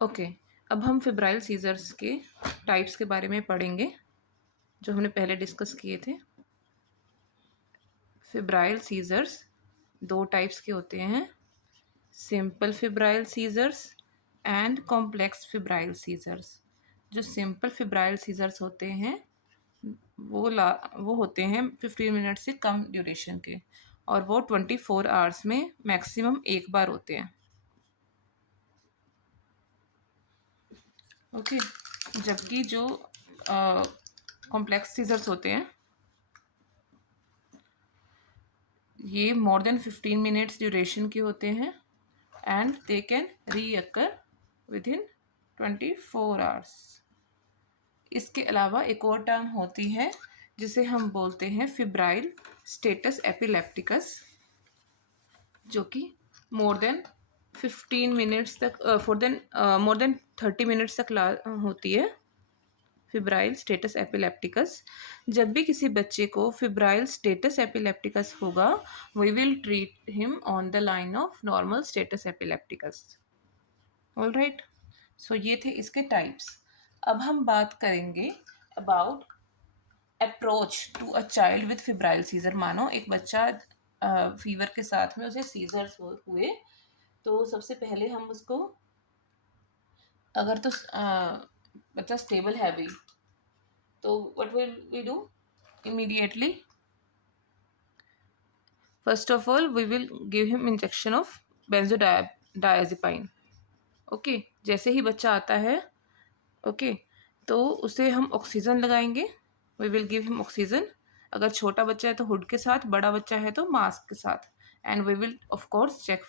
Okay, अब हम febrile seizures के टाइप्स के बारे में पढ़ेंगे जो हमने पहले डिस्कस किए थे। फिब्राइल सीजर्स दो टाइप्स के होते हैं, simple febrile seizures and complex febrile seizures. जो सिंपल फिब्राइल सीजर्स होते हैं वो होते हैं 15 मिनट से कम ड्यूरेशन के, और वो 24 आवर्स में मैक्सिमम एक बार होते हैं। ओके, जबकि जो कॉम्प्लेक्स सीजर्स होते हैं ये मोर देन 15 मिनट्स ड्यूरेशन के होते हैं and they can recur within 24 hours. इसके अलावा एक और टर्म होती है जिसे हम बोलते हैं फिब्राइल स्टेटस एपिलेप्टिकस, जो कि मोर देन 15 मिनट्स तक मोर देन 30 मिनट्स तक होती है फिब्राइल स्टेटस एपिलेप्टिकस। जब भी किसी बच्चे को फिब्राइल स्टेटस एपिलेप्टिकस होगा, we will treat him on the line of normal status epilepticus. All right, so ये थे इसके टाइप्स। अब हम बात करेंगे about approach to a child with febrile seizure. मानो एक बच्चा फीवर के साथ में उसे सीजर्स हुए, तो सबसे पहले हम उसको, अगर तो बच्चा स्टेबल है भी, तो what will we do immediately? First of all, we will give him injection of benzodiazepine. Okay, जैसे ही बच्चा आता है, ओके, तो उसे हम ऑक्सीजन लगाएंगे। We will give him oxygen. अगर छोटा बच्चा है तो हुड के साथ, बड़ा बच्चा है तो मास्क के साथ। And we will of course check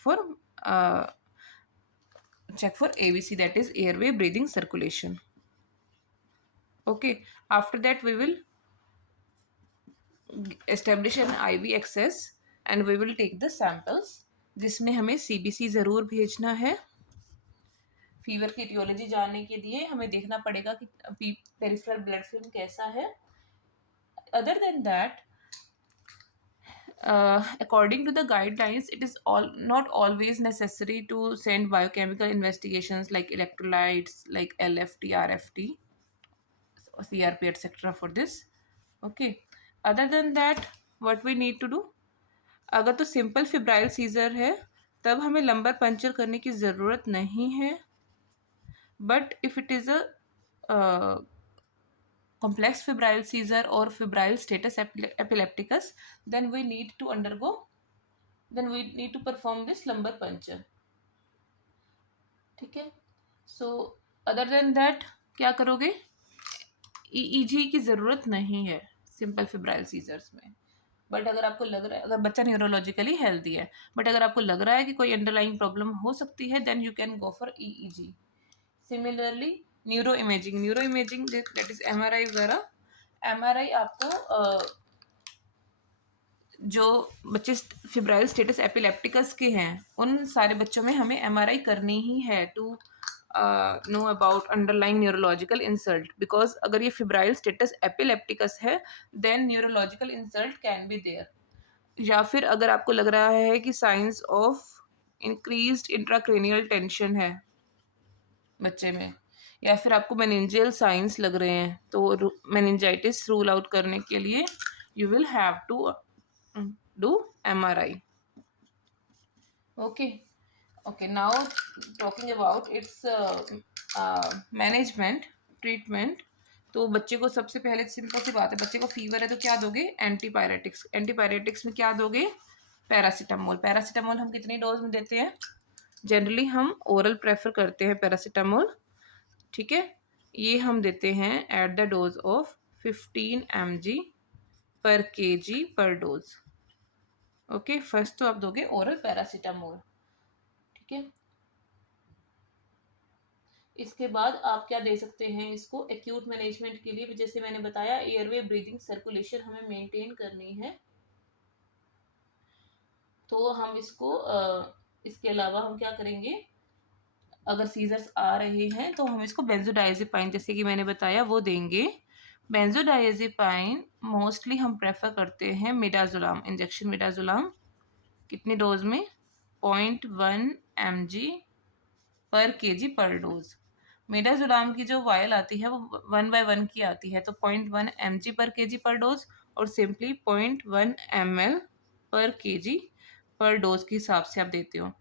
for ABC, that is airway breathing circulation. Okay, after that we will establish an IV access and we will take the samples, जिसमें हमें CBC ज़रूर भेजना है। फीवर की etiology जानने के लिए हमें देखना पड़ेगा कि पेरिफेरल ब्लड फिल्म कैसा है। Other than that, according to the guidelines, it is not always necessary to send biochemical investigations like electrolytes, like LFT, RFT, CRP, etc. for this. Okay, other than that, what we need to do, अगर तो simple febrile scissor है तब हमें lumbar puncture करने की ज़रूरत नहीं है। But if it is a complex febrile seizure or febrile status epilepticus, then we need to perform this lumbar puncture. ठीक है, सो अदर देन दैट क्या करोगे? EEG की ज़रूरत नहीं है सिंपल फिब्राइल सीजर्स में। बट अगर आपको लग रहा है, अगर बच्चा न्यूरोलॉजिकली हेल्दी है, बट अगर आपको लग रहा है कि कोई अंडरलाइंग प्रॉब्लम हो सकती है, then you can go for EEG। Similarly neuro imaging that is MRI वगैरह। MRI आपको जो बच्चे फिब्राइल स्टेटस एपिलेप्टिकस के हैं उन सारे बच्चों में हमें MRI करनी ही है to know about underlying neurological insult, because अगर ये फिब्राइल स्टेटस एपिलेप्टिकस है then neurological insult can be there. या फिर अगर आपको लग रहा है कि signs of increased intracranial tension है बच्चे में, या फिर आपको मेनिंजियल साइंस लग रहे हैं, तो मेनिंजाइटिस रूल आउट करने के लिए you will have to do MRI. Okay, now talking about its management, treatment. तो बच्चे को सबसे पहले सिंपल सी बात है, बच्चे को फीवर है तो क्या दोगे? एंटीपायरेटिक्स में क्या दोगे? पैरासीटामोल हम कितनी डोज में देते हैं? जनरली हम ओरल प्रेफर करते हैं पैरासीटामोल। ठीक है, ये हम देते हैं at the dose of 15 mg पर kg पर डोज। ओके, फर्स्ट तो आप दोगे ओरल पैरासीटामोल। ठीक है, इसके बाद आप क्या दे सकते हैं इसको एक्यूट मैनेजमेंट के लिए? जैसे मैंने बताया, एयरवे ब्रीदिंग सर्कुलेशन हमें मेंटेन करनी है, तो हम इसको इसके अलावा हम क्या करेंगे? अगर सीजर्स आ रहे हैं तो हम इसको बेंजोडाइजेपाइन, जैसे कि मैंने बताया, वो देंगे। बेंजोडाइजेपाइन मोस्टली हम प्रेफर करते हैं मिडाजोलाम, इंजेक्शन मिडाजोलाम। कितनी डोज में? 0.1 mg पर केजी पर डोज। मिडाजोलाम की जो वायल आती है वो 1/1 की आती है, तो 0.1 mg पर केजी पर डोज और सिंपली 0.1 ml पर केजी पर डोज के हिसाब से आप देते हो।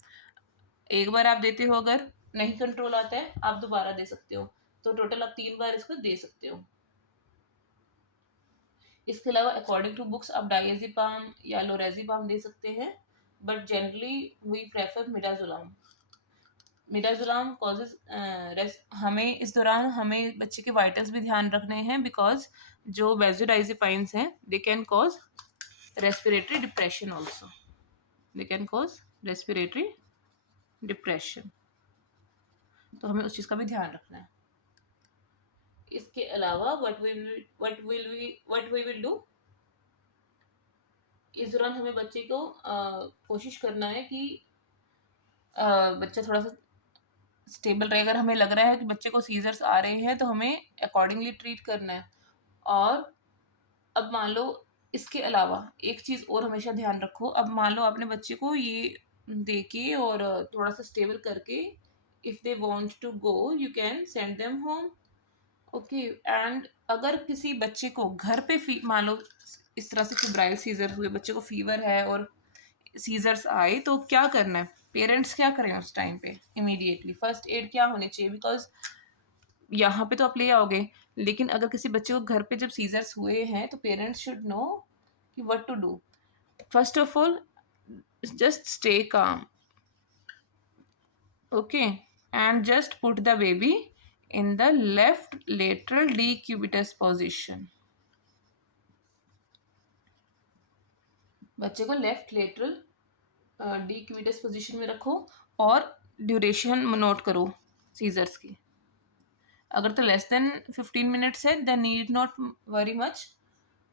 एक बार आप देते हो, अगर नहीं कंट्रोल आता है आप दोबारा दे सकते हो, तो टोटल आप 3 बार इसको दे सकते हो। इसके अलावा अकॉर्डिंग टू बुक्स आप डायजेपाम या लोरेजिपाम दे सकते हैं, but generally we prefer midazolam. Midazolam causes हमें इस दौरान हमें बच्चे के वाइटल्स भी ध्यान रखने हैं, बिकॉज जो बेंजोडाइजेपाइंस हैं they can cause respiratory depression also, they can cause respiratory depression, तो हमें उस चीज़ का भी ध्यान रखना है। इसके अलावा व्हाट वी विल डू, इस दौरान हमें बच्चे को कोशिश करना है कि बच्चा थोड़ा सा स्टेबल रहे। अगर हमें लग रहा है कि बच्चे को सीजर्स आ रहे हैं तो हमें अकॉर्डिंगली ट्रीट करना है। और अब मान लो, इसके अलावा एक चीज़ और हमेशा ध्यान रखो, अब मान लो आपने बच्चे को ये दे के और थोड़ा सा स्टेबल करके, if they want to go you can send them home, okay. And अगर किसी बच्चे को घर पे मान लो इस तरह से फिब्राइल सीजर हुए, बच्चे को फीवर है और सीजर्स आए, तो क्या करना है, पेरेंट्स क्या करें उस टाइम पे? इमीडिएटली फर्स्ट एड क्या होनी चाहिए, बिकॉज यहाँ पे तो आप ले आओगे, लेकिन अगर किसी बच्चे को घर पे जब सीजर्स हुए हैं तो पेरेंट्स शुड नो कि what to do. First of all just stay calm, okay, and just put the baby in the left lateral decubitus position। बच्चे को लेफ्ट लेटरल डिक्यूबिटस पोजीशन में रखो और ड्यूरेशन नोट करो सीजर्स की। अगर तो लेस देन 15 मिनट्स है then need not worry much,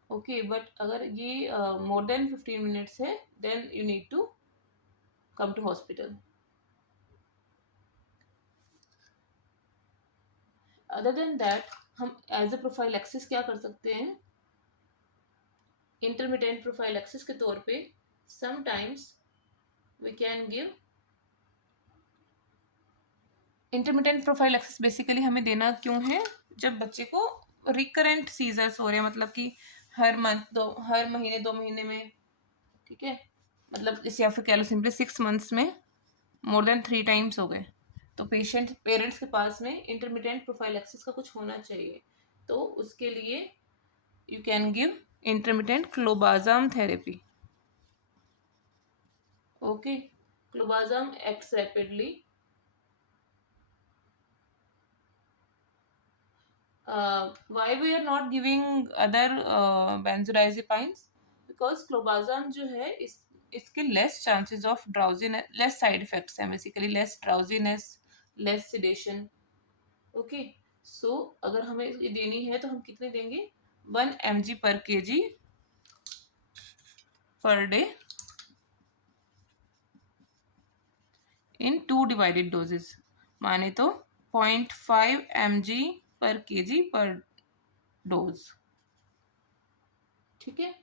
okay, but अगर ये मोर देन 15 मिनट्स है then you need to come to hospital. Other than that हम एज अ प्रोफाइलैक्सिस क्या कर सकते हैं, इंटरमिटेंट प्रोफाइलैक्सिस के तौर पे sometimes we can give intermittent prophylaxis. Basically हमें देना क्यों है, जब बच्चे को रिकरेंट सीजर्स हो रहे हैं, मतलब कि हर महीने 2 महीने में, ठीक है, मतलब इसे या फिर कह लो सिंपली 6 मंथ्स में मोर देन 3 टाइम्स हो गए, तो पेरेंट्स के पास में इंटरमिटेंट प्रोफाइलैक्सिस का कुछ होना चाहिए। तो उसके लिए you can give intermittent clobazam therapy, okay. Clobazam acts rapidly, why we are not giving other benzodiazepines, because clobazam जो है इसके less chances of drowsiness, less side effects हैं, basically less drowsiness, less sedation, okay. So अगर हमें ये देनी है तो हम कितने देंगे, 1 mg पर kg per day in 2 divided doses, माने तो 0.5 mg पर kg पर डोज, ठीक है।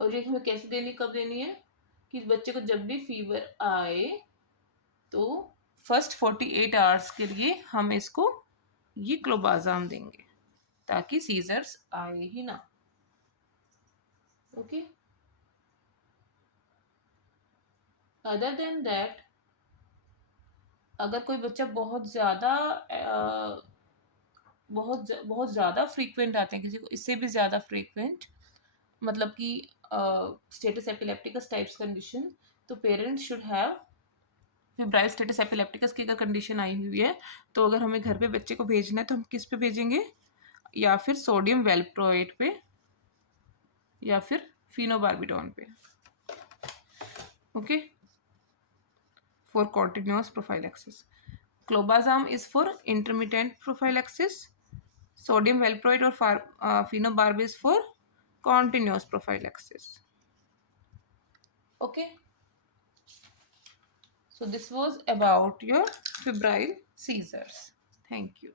और ये हमें कैसे देनी, कब देनी है, कि बच्चे को जब भी फीवर आए तो फर्स्ट 48 आवर्स के लिए हम इसको ये क्लोबाजाम देंगे ताकि सीजर्स आए ही ना, ओके। अदर देन दैट अगर कोई बच्चा बहुत ज़्यादा फ्रीक्वेंट आते हैं, किसी को इससे भी ज़्यादा फ्रीक्वेंट, मतलब कि स्टेटस एपिलेप्टिकस टाइप्स कंडीशन, तो parents should have febrile status epilepticus की अगर कंडीशन आई हुई है, तो अगर हमें घर पे बच्चे को भेजना है तो हम किस पे भेजेंगे, या फिर सोडियम वेलप्रोएट पे या फिर फिनोबार्बिटॉन पे, okay, for continuous prophylaxis. Clobazam is for intermittent prophylaxis, sodium valproate or phenobarb is for continuous prophylaxis, okay। So this was about your febrile seizures. Thank you.